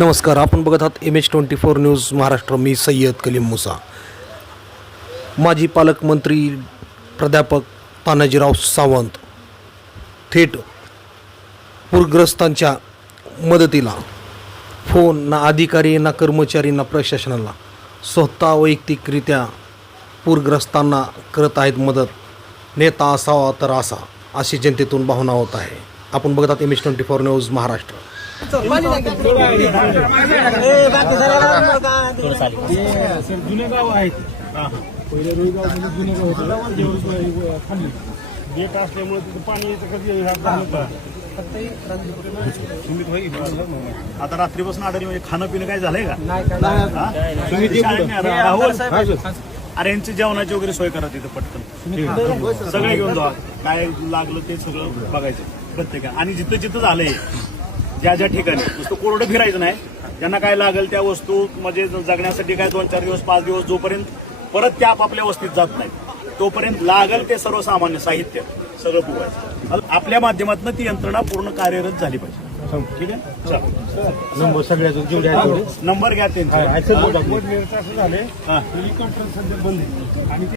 नमस्कार आपण बघत आहात M H twenty four news Maharashtra. मी सय्यद कलीम मुसा. माजी पालकमंत्री प्राध्यापक तानाजीराव सावंत थेट पूरग्रस्तांच्या मदतीला फोन ना अधिकारी ना कर्मचारी ना प्रशासनाला स्वतः वैयक्तिकरित्या पूरग्रस्तांना करत आहेत मदत. नेता असावा तर असा अशी जनतेतून भावना होत आहे. आपण बघत आहात M H twenty four news Maharashtra. जुने गाव आहेत पहिले रुईगाव म्हणजे जुने गाव होतं देऊळ खाली गेट असल्यामुळे तिथं पाणी कधी? आता रात्रीपासून आढळली म्हणजे खाणं पिणं काय झालंय का? तुम्ही अरे यांची जेवणाची वगैरे सोय करा तिथं पटकन. सगळे घेऊन जा काय लागलं ते सगळं बघायचं. प्रत्येका आणि जिथं जिथं झालंय ज्या ज्या ठिकाणी. नुसतं कोरडं फिरायचं नाही. ज्यांना काय लागेल त्या वस्तू म्हणजे जगण्यासाठी काय दोन चार दिवस पाच दिवस जोपर्यंत परत त्या आपापल्या वस्तीत जात नाही तोपर्यंत लागेल ते सर्वसामान्य साहित्य सगळं पुरवायचं. आपल्या माध्यमातून ती यंत्रणा पूर्ण कार्यरत झाली पाहिजे. ठीक आहे? चला. नंबर घ्या त्यांचे. झाले हा. हेलिकॉप्टर सध्या बंद आणि